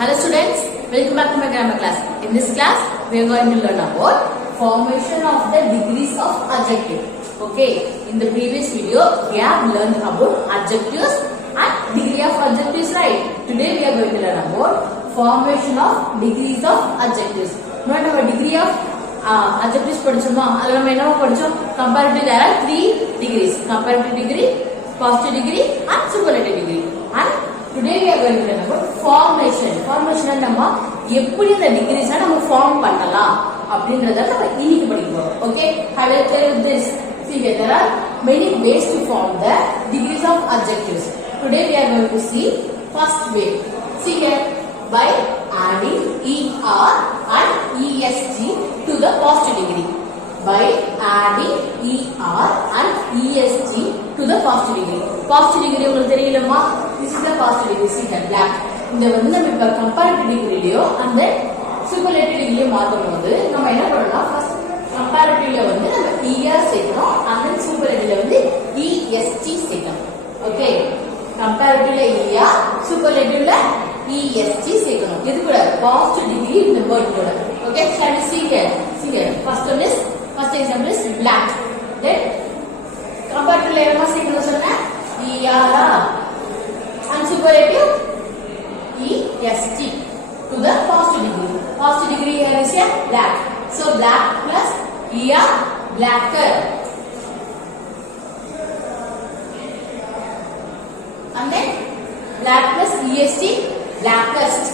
Hello students, welcome back to my grammar class. In this class, we are going to learn about formation of the degrees of adjective. Okay, in the previous video, we have learned about adjectives and degree of adjectives, right? Today we are going to learn about formation of degrees of adjectives. What our degree of adjectives படிச்சோமா அதுல நம்ம என்ன படிச்சோம் comparative there are 3 degrees comparative degree positive degree and superlative degree and today we are going to learn about formation நம்ம எப்படி அந்த decrease நம்ம form பண்ணலாம் அப்படிங்கறத நம்ம இன்னைக்கு படிக்க போறோம் okay have a clear with this see here there are many ways to form the degrees of adjectives today we are going to see first way see here by adding er and est to the positive degree by adding er and est to the positive degree உங்களுக்கு தெரியலமா this is the positive degree see the black இந்த வந்து நம்ம இப்ப comparative degree-லயோ and superlative degree-லயோ மாத்தும்போது நம்ம என்ன பண்ணலாம் first comparative-ல வந்து நம்ம er சேர்க்கணும் and then superlative-ல வந்து est சேர்க்கணும் okay comparative-ல er superlative-ல est சேர்க்கணும் இது கூட positive degree இந்த word கூட okay shall we see here first example is black then comparative-ல என்ன சேர்க்கணும் சொன்னா er and superlative est to the positive degree. Positive degree here is a black. So black plus er blacker. And then black plus est blackest.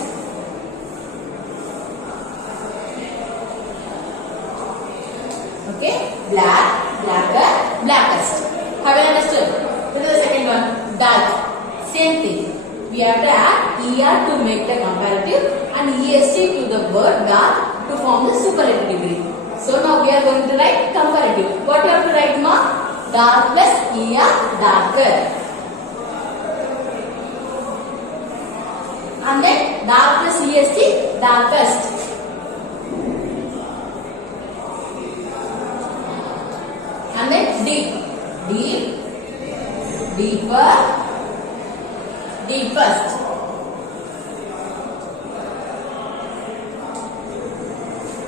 Okay, black, blacker, blackest. Have you understood? This is the second one. Dark. Same thing. We have to add er to make the comparative and est to the word dark to form the superlative degree. So now we are going to write comparative. What you have to write ma? Dark plus er darker. And then dark plus est darkest. And then deep, deeper, deepest.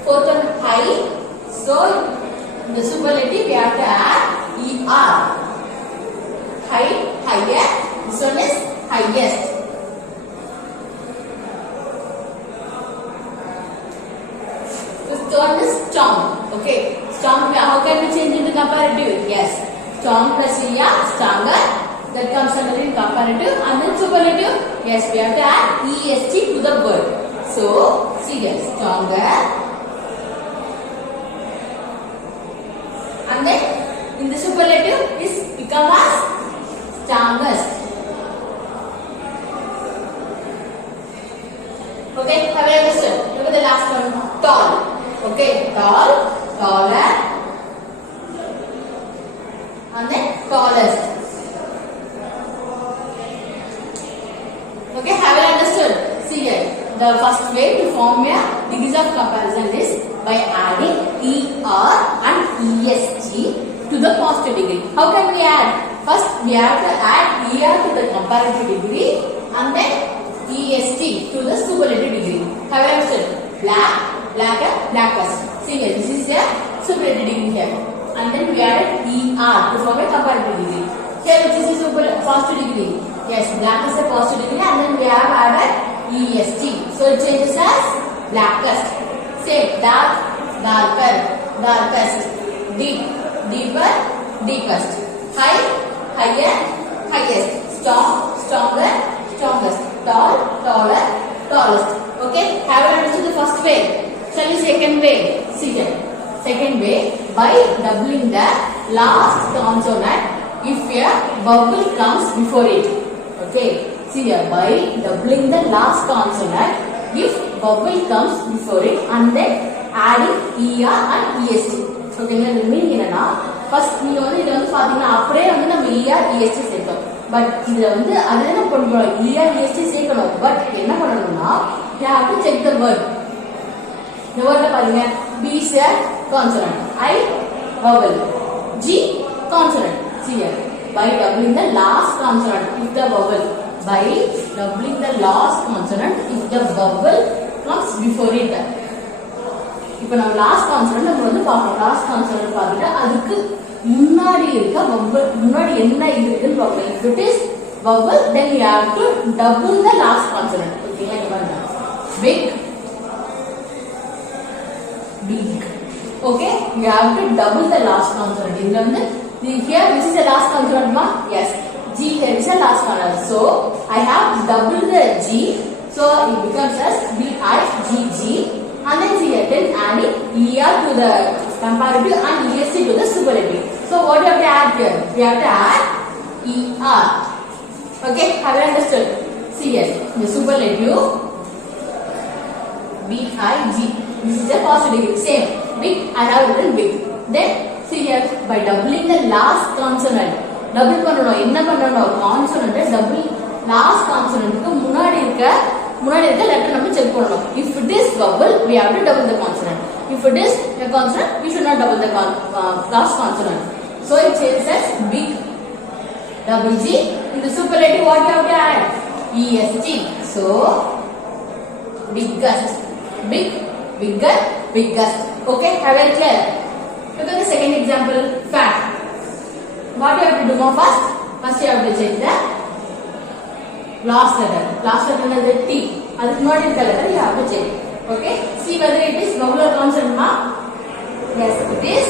Fourth one high. So in the superlative we have to add er. High, higher. This one is highest. Fifth one is strong. Okay, strong. How can we change into comparative? Yes, strong plus er stronger. That comes under in comparative and then superlative. Yes, we have to add est to the word. So, see here, stronger. And then in the superlative is become as strongest. Okay, have you understood? Look at the last one. Tall. Okay, tall, taller. And then tallest. Okay, have you understood? See here, the first way to form a degrees of comparison is by adding er and est to the positive degree. How can we add? First, we have to add er to the comparative degree and then est to the superlative degree. Have you understood? Black, blacker, blackest. See here, this is a superlative degree here. And then we added er to form a comparative degree. Here, this is positive degree. Yes, black is a positive degree and then we have added est. So it changes as blackest. Same, dark, darker, darkest. Deep, deeper, deepest. High, higher, highest. Strong, stronger, strongest. Tall, taller, tallest. Okay, have you understood the first way? Shall we second way? See here. Second way, by doubling the last consonant if a vowel comes before it. Okay, see here, by doubling the last consonant if vowel comes before it and then adding er and est. Okay, the meaning என்னன்னா first நீங்க வந்து இத வந்து பாத்தீங்கன்னா அப்படியே வந்து நம்ம er est சேர்த்தோம் பட் இதுல வந்து அது என்ன பண்ணுவோம் er est சேர்க்கணும் பட் என்ன பண்ணணும்னா you have to check the word. இந்த வேர்ட்ல பாருங்க b is a consonant, I vowel, g consonant. See here, by doubling the last consonant if the vowel by doubling the last consonant if the vowel comes before it. இப்போ நம்ம last consonant நம்ம வந்து பார்ப்போம். Last consonant பார்த்துட்டு அதுக்கு முன்னாடி இருக்க vowel முன்னாடி என்ன இருக்குன்னு பார்ப்போம். If it is vowel then you have to double the last consonant. ஓகேங்களா? இங்க பாருங்க. Big, big. Okay, you have to double the last consonant. இதுல வந்து here this is the last consonant ma? Yes. G here is the last consonant. So I have double the G. So it becomes as B I G G. And then here then adding ER to the comparative and ESC to the superlative. So what you have to add here? We have to add ER. Okay, have you understood? See here, the superlative B-I-G. This is the positive degree. Same. Big, I have written big. Then see here, by doubling the last consonant. Double பண்ணனும். என்ன பண்ணனும்? Consonant double last consonant க்கு முன்னாடி இருக்க letter நம்ம check பண்ணனும். If it is vowel, we have to double the consonant. If it is a consonant, we should not double the last consonant. So it says as big, double G. In the superlative, what you have to add? ESG. So biggest, big, bigger, biggest. Okay, have it clear? Look at the second example, fat. What you have to do now first? First you have to change the last letter. Last letter is the T. That's not in the letter, you have to check. Okay, see whether it is vowel or consonant ma? Yes, it is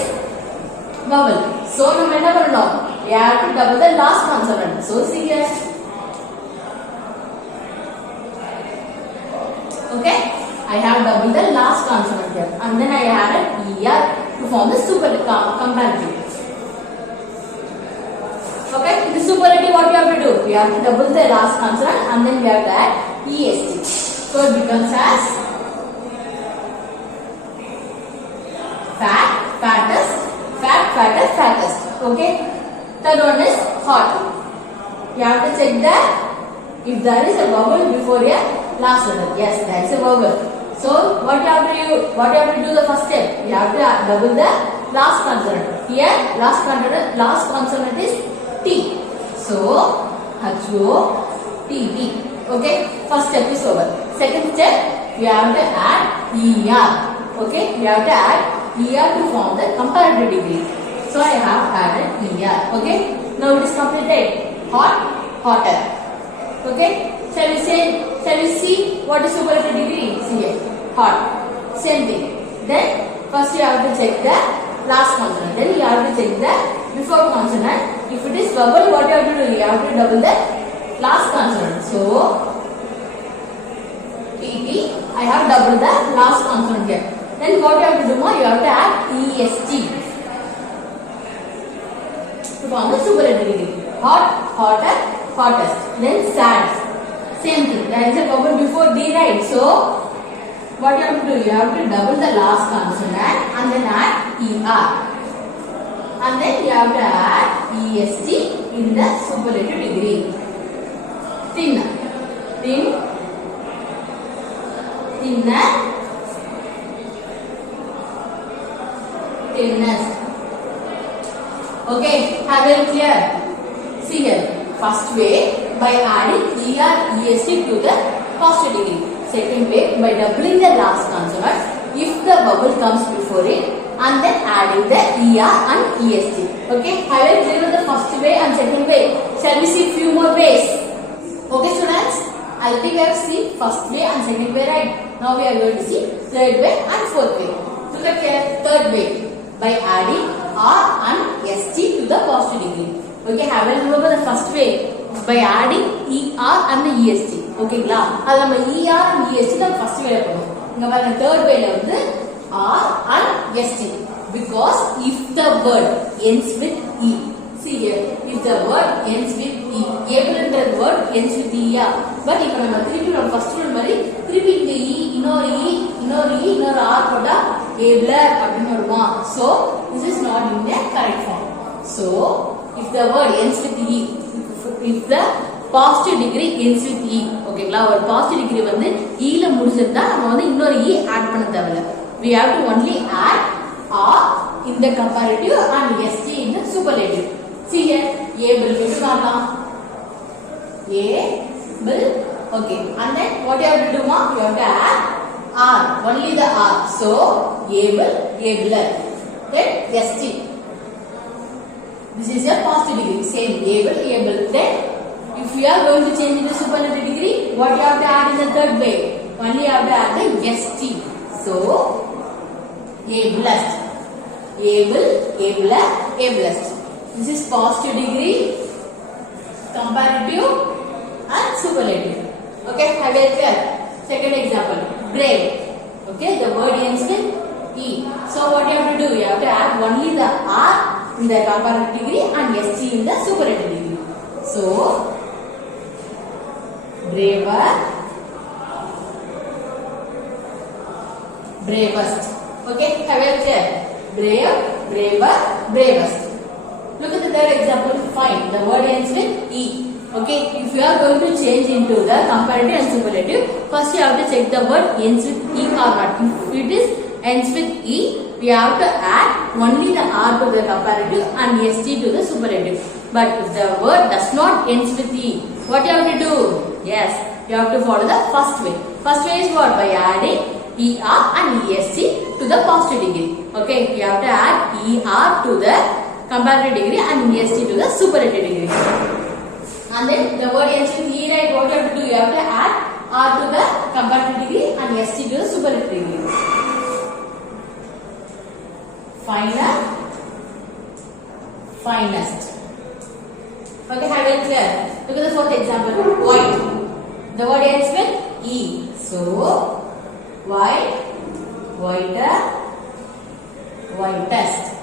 vowel. So நம்ம என்ன பண்ணணும்? We have to double the last consonant. So see here. Okay, I have doubled the last consonant here, and then I added ER to form the comparative. Okay, in the superlative, what you have to do? We have to double the last consonant, and then we have to add EST. So it becomes as fat, fattest, fat, fattest, fattest. Okay. Third one is hot. You have to check that if there is a vowel before a last letter. Yes, there is a vowel. So what you have to do? What you have to do the first step? You have to double the last consonant. Here last consonant is T. So H-O-T-T. Okay. First step is over. Second step, you have to add ER. Okay. You have to add ER to form the comparative degree. So I have added ER. Okay. Now it is completed. Hot, hotter. Okay. Shall we see what is superlative degree? See here. Hot. Same thing. Then first you have to check the last consonant. Then you have to check the before consonant. If it is vowel, what you have to do? You have to double the last consonant. So TT. I have doubled the last consonant here. Then what you have to do more? You have to add EST. To form the superlative degree. Hot, hotter, hottest. Then sad. Same thing. There is a vowel before D, right? So what you have to do? You have to double the last consonant and then add ER. And then you have to add EST in the superlative degree. Thin, thin, thinner, thinnest. Okay, have it clear? See here. First way by adding ER, EST to the positive degree. Second way by doubling the last consonant if the vowel comes before it, and then adding the ER and EST. Okay, have it clear the first way and second way? Shall we see few more ways? Okay, students. I think I have seen first way and second way, right? Now we are going to see third way and fourth way. Look at here. Third way by adding R and ST to the positive degree. Okay, have you remember the first way by adding ER and the EST. Okay, la. அது நம்ம ER and EST நம்ம first way பண்ணுவோம். இங்க பாருங்க third way ல வந்து R and ST because if the word ends with E. See here, if the word ends with E. Able என்ற word ends with E. But இப்போ நம்ம திருப்பி நம்ம first one மாதிரி திருப்பி இந்த E இன்னொரு R போட்டா able அப்படினு வருமா. So this is not in the correct form. So if the word ends with E, if the positive degree ends with E, ஓகேங்களா, ஒரு positive degree வந்து E ல முடிஞ்சிருந்தா நம்ம வந்து இன்னொரு E ஆட் பண்ண தேவையில்ல. We have to only add R in the comparative and ST in the superlative. See here, able எப்படி காணலாம்? A symbol. Okay, and then what you have to do, ma? You have to add R, only the R. So able, abler. Then st. This is a positive degree. Same, able, able. Then if you are going to change the superlative degree, what you have to add in the third way? Only you have to add the st. So ablest, able, abler, ablest. This is positive degree, comparative and superlative. Okay, have it clear? Second example, brave. Okay, the word ends with E. So what you have to do? You have to add only the R in the comparative degree and st in the superlative degree. So braver, bravest. Okay, have it clear? Brave, braver, bravest. Look at the third example. Fine. The word ends with E. Okay. If you are going to change into the comparative and superlative, first you have to check the word ends with E or not. If it is ends with E, we have to add only the R to the comparative and st to the superlative. But if the word does not ends with E, what you have to do? Yes, you have to follow the first way. First way is what? By adding ER and EST to the positive degree. Okay, you have to add ER to the comparative degree and EST to the superlative degree. And then the word ends with E, right? What you have to do? You have to add R to the comparative degree and ST to the superlative degree. Finer, finest. Okay, have it clear? Look at the fourth example. White. The word ends with E. So, white, whiter, whitest.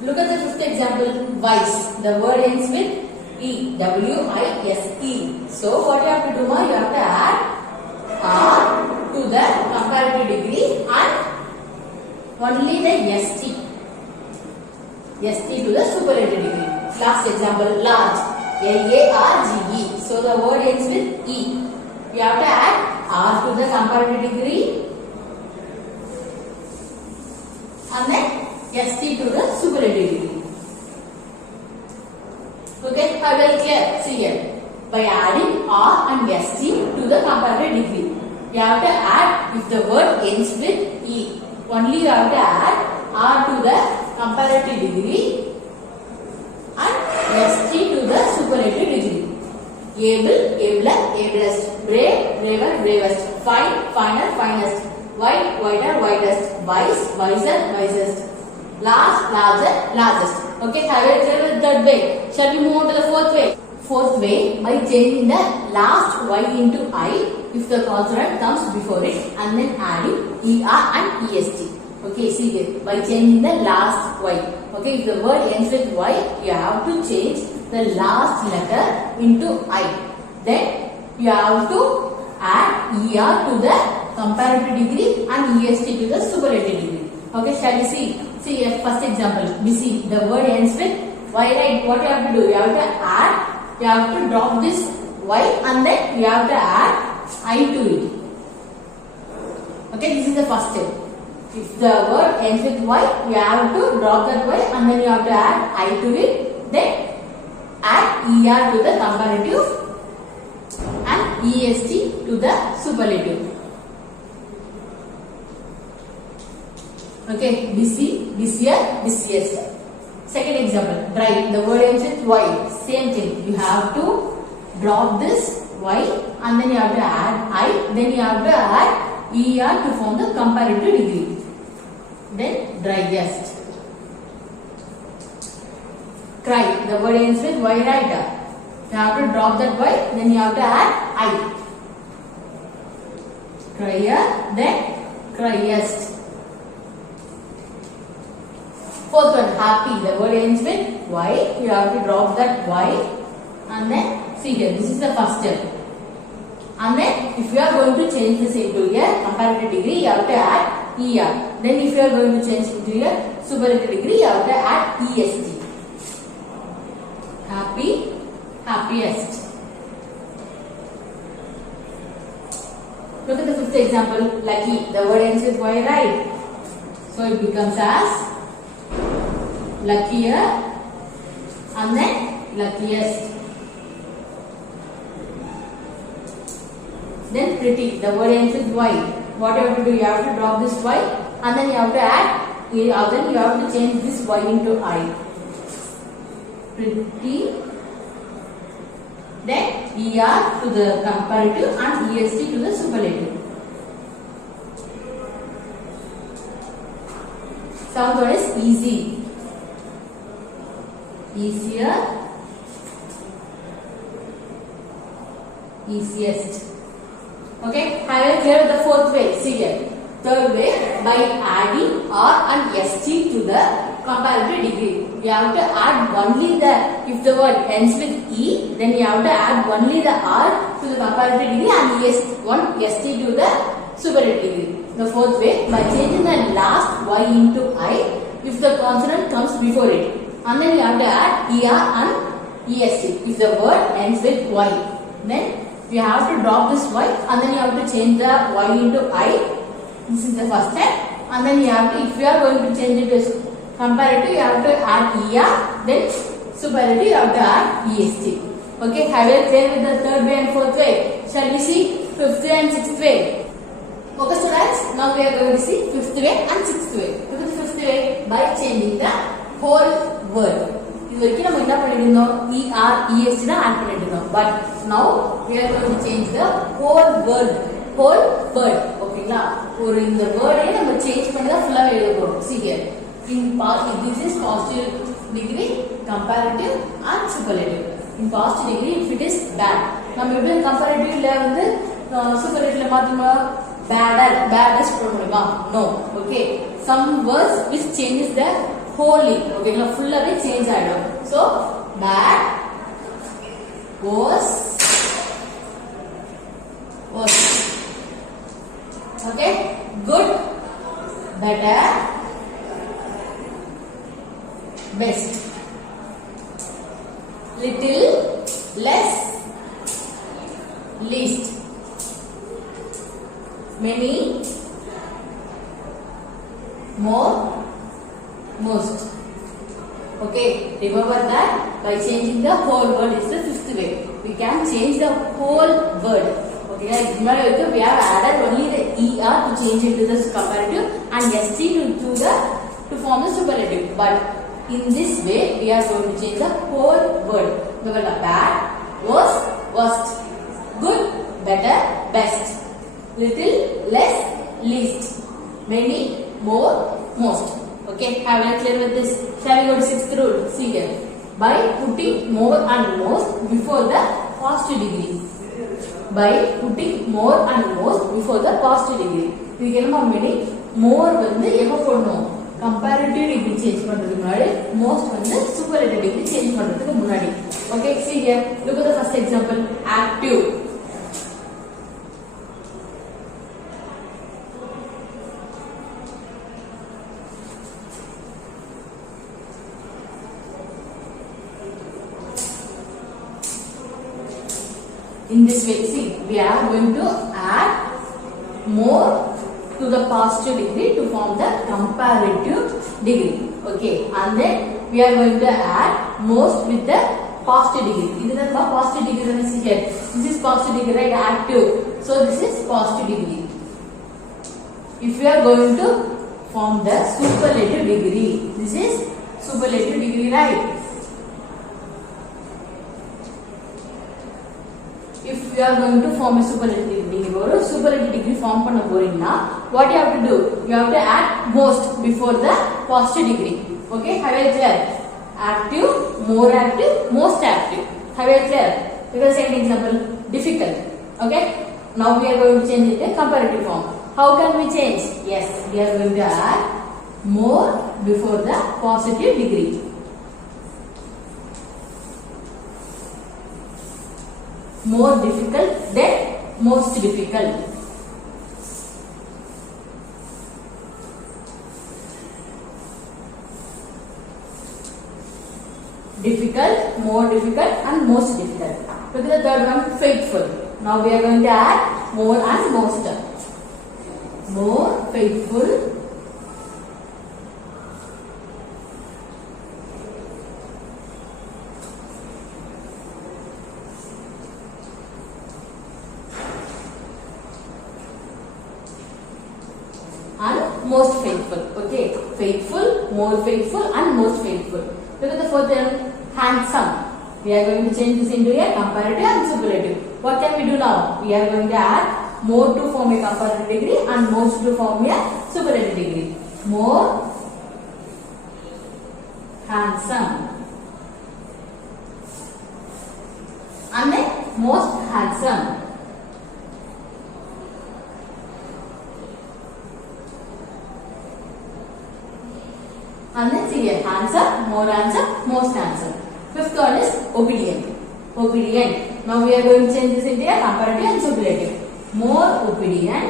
Look at the fifth example, wise. The word ends with E, W-I-S-E. So what you have to do now, you have to add R to the comparative degree and only the ST. ST to the superlative degree. Last example, large. L-A-R-G-E. So the word ends with E. You have to add R to the comparative degree and then ST to the superlative degree. Okay, are very clear? See here. By adding R and ST to the comparative degree, you have to add, if the word ends with E, only you have to add R to the comparative degree and ST to the superlative degree. Able, abler, ablest. Brave, braver, bravest. Fine, finer, finest. White, whiter, whitest. Wise, wiser, wisest. Large, larger, largest. Okay, have it clear with third way. Shall we move on to the fourth way? Fourth way, by changing the last Y into I if the consonant comes before it and then adding ER and EST. Okay, see here. By changing the last Y. Okay, if the word ends with Y, you have to change the last letter into I. Then you have to add ER to the comparative degree and EST to the superlative degree. Okay, shall we see? See here, first example, busy. The word ends with Y, right? What you have to do? You have to add, you have to drop this Y and then you have to add I to it. Okay, this is the first step. If the word ends with Y, you have to drop that Y and then you have to add I to it. Then add ER to the comparative and EST to the superlative. Okay, busy, busier, busiest. Second example, dry. The word ends with Y. Same thing. You have to drop this Y and then you have to add I. Then you have to add ER to form the comparative degree. Then driest. Cry. The word ends with Y, right? You have to drop that Y. Then you have to add I. Crier. Then criest. Fourth one, happy. The word ends with Y. You have to drop that Y and then see here. This is the first step. And then if you are going to change this into a comparative degree, you have to add ER. Then if you are going to change into a superlative degree, you have to add EST. Happy, happiest. Look at the fifth example, lucky. The word ends with Y, right? So it becomes as luckier and then luckiest. Then pretty, the word ends with Y. What you have to do? You have to drop this Y and then you have to add, then you have to change this Y into I. Pretty. Then ER to the comparative and EST to the superlative. Seventh one is easy. Easier. Easiest. Okay, have you cleared the fourth way? See here. Third way, by adding R and ST to the comparative degree. You have to add only if the word ends with E, then you have to add only the R to the comparative degree and ST to the superlative degree. The fourth way, by changing the last Y into I if the consonant comes before it. And then you have to add ER and EST if the word ends with Y. Then you have to drop this Y and then you have to change the Y into I. This is the first step. And then you have to, if you are going to change it as comparative, you have to add ER. Then superlative, you have to add EST. Okay, have you clear with the third way and fourth way? Shall we see fifth way and sixth way? Okay students, now we are going to see fifth way and sixth way. Look at the fifth way by changing the whole word. We have ER, EST add, but now we are going to change the whole word. Okay, in the word change full. See here. This is positive degree, comparative and superlative. In positive degree, if it is bad. Now we will comparative level superlative baddest problem. No. Okay. Some words which changes the wholly. Okay, full away change. So bad, worse. Okay, good, better, best, little, less, least, many, more, most. Okay, remember that by changing the whole word is the fifth way. We can change the whole word. Okay, we have added only the ER to change it to the comparative and ST to form the superlative. But in this way, we are going to change the whole word. The word bad, worse, worst, good, better, best, little, less, least, many, more, most. Okay, have you clear with this? Shall we go to sixth rule? See here. By putting more and most before the positive degree. By putting more and most before the positive degree. We can meaning more comparative degree change most superlative degree change. Okay, see here. Look at the first example. Active. In this way, see, we are going to add more to the positive degree to form the comparative degree. Okay, and then we are going to add most with the positive degree. This is the positive degree. See here. This is positive degree, right? Active. So this is positive degree. If we are going to form the superlative degree, this is superlative degree, right? If you are going to form a superlative degree or superlative degree form what you have to do? You have to add most before the positive degree. Okay, have you clear? Active, more active, most active. Have you clear? Look at the second example. Difficult. Okay, now we are going to change it in comparative form. How can we change? Yes, we are going to add more before the positive degree. More difficult than most difficult. Difficult, more difficult and most difficult. Look at the third one, faithful. Now we are going to add more and most. More faithful. most faithful. Okay, faithful, more faithful, and most faithful. Look at the fourth term, handsome. We are going to change this into a comparative and superlative. What can we do now? We are going to add more to form a comparative degree and most to form a superlative degree. More handsome and then most handsome. And then see here, handsome, more handsome, most handsome. Fifth one is obedient. Obedient. Now we are going to change this into a comparative and superlative. More obedient.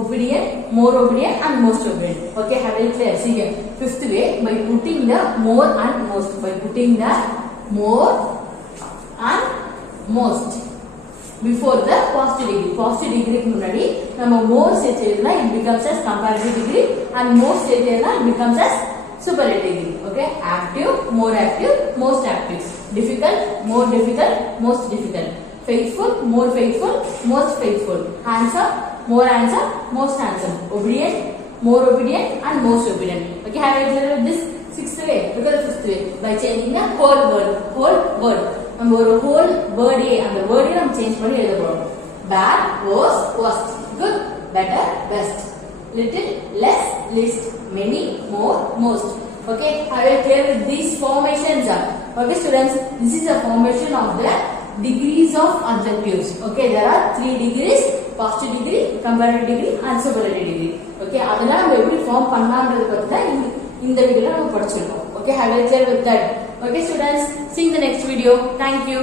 Obedient, more obedient, and most obedient. Okay, have it clear. See here. Fifth way, by putting the more and most. By putting the more and most before the positive degree. Positive degree முன்னாடி நம்ம more சேர்த்தேனா it becomes as comparative degree and most சேர்த்தேனா it becomes as superlative degree. Okay, active, most active. Difficult, more difficult, most difficult. Faithful, more faithful, most faithful. Handsome, more handsome, most handsome. Obedient, more obedient, and most obedient. Okay, have you clear this sixth way? Look at the fifth way. By changing the whole word. நம்ம ஒரு whole word அந்த word நம்ம change பண்ணி எழுத போறோம். Bad, worst, good, better, best. Little, less, least. Many, more, most. Okay, have you clear with these formations? Okay, students, this is a formation of the degrees of adjectives. Okay, there are 3 degrees: positive degree, comparative degree, and superlative degree. Okay, அதெல்லாம் நம்ம எப்படி form பண்ணலாம்ன்றது பத்தி தான் இந்த வீடியோல நம்ம படிச்சிருக்கோம். Okay, have you clear with that? Okay, students, see you in the next video. Thank you.